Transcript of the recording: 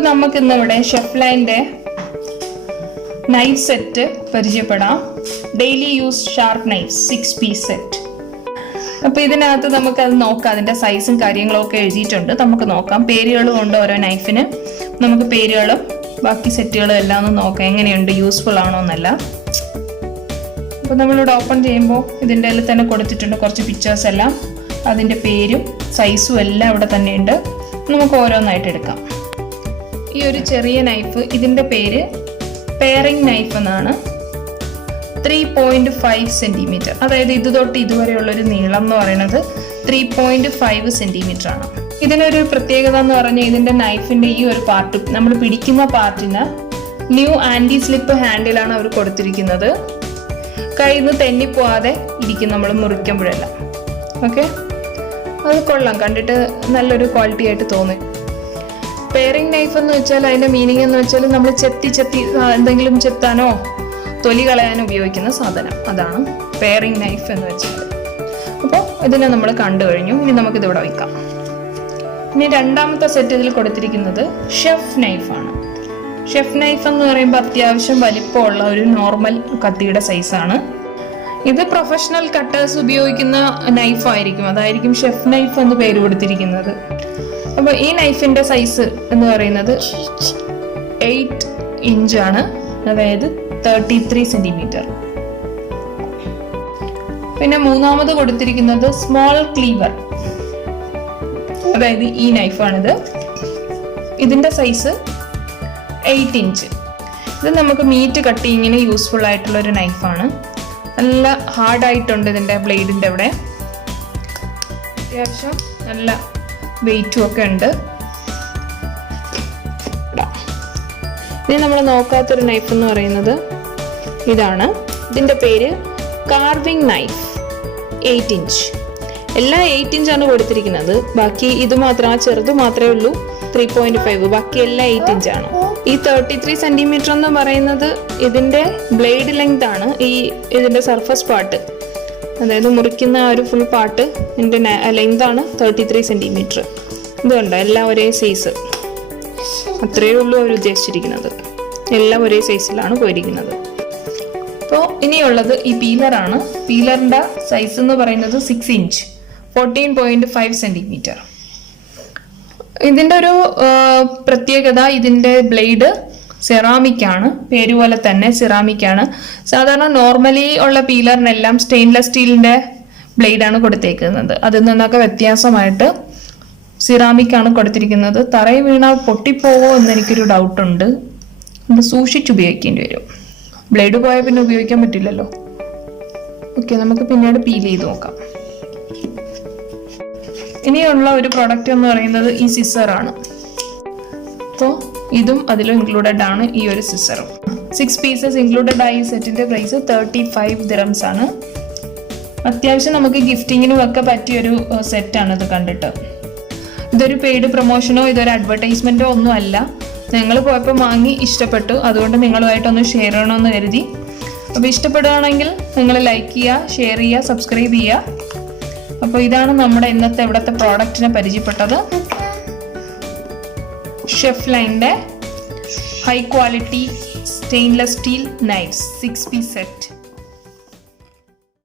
അപ്പോൾ നമുക്ക് ഇന്നിവിടെ ഷെഫ്ലൈൻ്റെ നൈഫ് സെറ്റ് പരിചയപ്പെടാം. Daily use sharp knife 6 piece set. അപ്പോൾ ഇതിനകത്ത് നമുക്കത് നോക്കാം. അതിൻ്റെ സൈസും കാര്യങ്ങളും ഒക്കെ എഴുതിയിട്ടുണ്ട്. നമുക്ക് നോക്കാം. പേരുകളും ഉണ്ട് ഓരോ നൈഫിന്. നമുക്ക് പേരുകളും ബാക്കി സെറ്റുകളും എല്ലാം ഒന്ന് നോക്കാം, എങ്ങനെയുണ്ട്, യൂസ്ഫുൾ ആണോ എന്നല്ല. അപ്പോൾ നമ്മളിവിടെ ഓപ്പൺ ചെയ്യുമ്പോൾ ഇതിൻ്റെ അതിൽ തന്നെ കൊടുത്തിട്ടുണ്ട് കുറച്ച് പിക്ചേഴ്സ് എല്ലാം. അതിൻ്റെ പേരും സൈസും എല്ലാം ഇവിടെ തന്നെ ഉണ്ട്. നമുക്ക് ഓരോന്നായിട്ട് എടുക്കാം. ഈ ഒരു ചെറിയ നൈഫ്, ഇതിൻ്റെ പേര് പെയറിംഗ് നൈഫ് എന്നാണ്. 3.5 സെൻറ്റിമീറ്റർ, അതായത് ഇത് തൊട്ട് ഇതുവരെയുള്ളൊരു നീളം എന്ന് പറയുന്നത് 3.5 സെൻറ്റിമീറ്റർ ആണ്. ഇതിനൊരു പ്രത്യേകത എന്ന് പറഞ്ഞാൽ ഇതിൻ്റെ നൈഫിൻ്റെ ഈ ഒരു പാർട്ട്, നമ്മൾ പിടിക്കുന്ന പാർട്ടിന് ന്യൂ ആൻറ്റി സ്ലിപ്പ് ഹാൻഡിലാണ് അവർ കൊടുത്തിരിക്കുന്നത്. കയ്യിൽ നിന്ന് തെന്നിപ്പോവാതെ ഇരിക്കും നമ്മൾ മുറിക്കുമ്പോഴെല്ലാം. ഓക്കെ, അത് കൊള്ളാം, കണ്ടിട്ട് നല്ലൊരു ക്വാളിറ്റി ആയിട്ട് തോന്നി. പെയറിംഗ് നൈഫ് എന്ന് വെച്ചാൽ അതിൻ്റെ മീനിങ് എന്ന് വെച്ചാൽ നമ്മൾ ചെത്തി എന്തെങ്കിലും ചെത്താനോ തൊലി കളയാനോ ഉപയോഗിക്കുന്ന സാധനം, അതാണ് പെയറിംഗ് നൈഫ് എന്ന് വെച്ചാൽ. അപ്പോൾ ഇതിനെ നമ്മൾ കണ്ടു കഴിഞ്ഞു. ഇനി നമുക്കിതിവിടെ വയ്ക്കാം. ഇനി രണ്ടാമത്തെ സെറ്റ് ഇതിൽ കൊടുത്തിരിക്കുന്നത് ഷെഫ് നൈഫാണ്. ഷെഫ് നൈഫ് എന്ന് പറയുമ്പോൾ അത്യാവശ്യം വലിപ്പമുള്ള ഒരു നോർമൽ കത്തിയുടെ സൈസാണ്. ഇത് പ്രൊഫഷണൽ കട്ടേഴ്സ് ഉപയോഗിക്കുന്ന നൈഫായിരിക്കും, അതായിരിക്കും ഷെഫ് നൈഫ് എന്ന് പേര് കൊടുത്തിരിക്കുന്നത്. അപ്പോൾ ഈ നൈഫിൻ്റെ സൈസ് എന്ന് പറയുന്നത് 8 ഇഞ്ചാണ്, അതായത് 33 സെൻറ്റിമീറ്റർ. പിന്നെ മൂന്നാമത് കൊടുത്തിരിക്കുന്നത് സ്മോൾ ക്ലീവർ, അതായത് ഈ നൈഫാണിത്. ഇതിൻ്റെ സൈസ് 8 ഇഞ്ച്. ഇത് നമുക്ക് മീറ്റ് കട്ടിങ്ങിന് യൂസ്ഫുൾ ആയിട്ടുള്ള ഒരു നൈഫാണ്. നല്ല ഹാർഡായിട്ടുണ്ട് ഇതിൻ്റെ ബ്ലേഡിൻ്റെ അവിടെ. അത്യാവശ്യം നല്ല വെയിറ്റും ഒക്കെ ഉണ്ട്. ഇനി നമ്മൾ നോക്കാത്തൊരു നൈഫ് എന്ന് പറയുന്നത് ഇതാണ്. ഇതിൻ്റെ പേര് കാർവിംഗ് നൈഫ്, 8 ഇഞ്ച്. എല്ലാം 8 ഇഞ്ചാണ് കൊടുത്തിരിക്കുന്നത്. ബാക്കി ഇത് മാത്രം, ആ ചെറുത് മാത്രമേ ഉള്ളൂ 3.5, ബാക്കി എല്ലാം 8 ഇഞ്ചാണ്. ഈ 33 സെൻറ്റിമീറ്റർ എന്ന് പറയുന്നത് ഇതിൻ്റെ ബ്ലേഡ് ലെങ്ത് ആണ്. ഇതിൻ്റെ സർഫസ് പാർട്ട്, അതായത് മുറിക്കുന്ന ആ ഒരു ഫുൾ പാർട്ട്, ഇതിൻ്റെ ലെങ്ത് ആണ് 33 സെൻറ്റിമീറ്റർ. ഇതുണ്ട്, എല്ലാം ഒരേ സൈസ്, അത്രയേ ഉള്ളൂ അവർ ഉദ്ദേശിച്ചിരിക്കുന്നത്. എല്ലാം ഒരേ സൈസിലാണ് പോയിരിക്കുന്നത്. അപ്പോൾ ഇനിയുള്ളത് ഈ പീലറാണ്. പീലറിൻ്റെ സൈസ് എന്ന് പറയുന്നത് 6 ഇഞ്ച്, 14.5 സെൻറ്റിമീറ്റർ. ഇതിൻ്റെ ഒരു പ്രത്യേകത, ഇതിൻ്റെ ബ്ലേഡ് സെറാമിക് ആണ്. പേര് പോലെ തന്നെ സെറാമിക് ആണ്. സാധാരണ നോർമലി ഉള്ള പീലറിനെല്ലാം സ്റ്റെയിൻലെസ് സ്റ്റീലിൻ്റെ ബ്ലേഡാണ് കൊടുത്തേക്കുന്നത്. അതിൽ നിന്നൊക്കെ വ്യത്യാസമായിട്ട് സിറാമിക് ആണ് കൊടുത്തിരിക്കുന്നത്. തറയിൽ വീണാൽ പൊട്ടിപ്പോവോ എന്നെനിക്കൊരു ഡൗട്ടുണ്ട്. നമ്മൾ സൂക്ഷിച്ച് ഉപയോഗിക്കേണ്ടി വരും. ബ്ലേഡ് പോയാൽ പിന്നെ ഉപയോഗിക്കാൻ പറ്റില്ലല്ലോ. ഓക്കെ, നമുക്ക് പിന്നീട് പീൽ ചെയ്ത് നോക്കാം. ഇനിയുള്ള ഒരു പ്രോഡക്റ്റ് എന്ന് പറയുന്നത് ഈ സിസറാണ്. അപ്പോൾ ഇതും അതിലും ഇൻക്ലൂഡഡ് ആണ്, ഈ ഒരു സിസറും. 6 പീസസ് ഇൻക്ലൂഡഡ് ആയി. സെറ്റിൻ്റെ പ്രൈസ് 35 ദിറംസ് ആണ്. അത്യാവശ്യം നമുക്ക് ഗിഫ്റ്റിങ്ങിനും ഒക്കെ പറ്റിയൊരു സെറ്റാണ് ഇത് കണ്ടിട്ട്. ഇതൊരു പെയ്ഡ് പ്രൊമോഷനോ ഇതൊരു അഡ്വർടൈസ്മെൻറ്റോ ഒന്നും അല്ല. നിങ്ങൾ പോയപ്പോൾ വാങ്ങി ഇഷ്ടപ്പെട്ടു, അതുകൊണ്ട് നിങ്ങളുമായിട്ടൊന്ന് ഷെയർ ചെയ്യണമെന്ന് കരുതി. അപ്പോൾ ഇഷ്ടപ്പെടുകയാണെങ്കിൽ നിങ്ങൾ ലൈക്ക് ചെയ്യുക, ഷെയർ ചെയ്യുക, സബ്സ്ക്രൈബ് ചെയ്യുക. അപ്പോൾ ഇതാണ് നമ്മുടെ ഇന്നത്തെ ഇവിടുത്തെ പ്രോഡക്റ്റിനെ പരിചയപ്പെട്ടത്. ഷെഫ്ലൈൻ്റെ high quality stainless steel knives 6 piece set.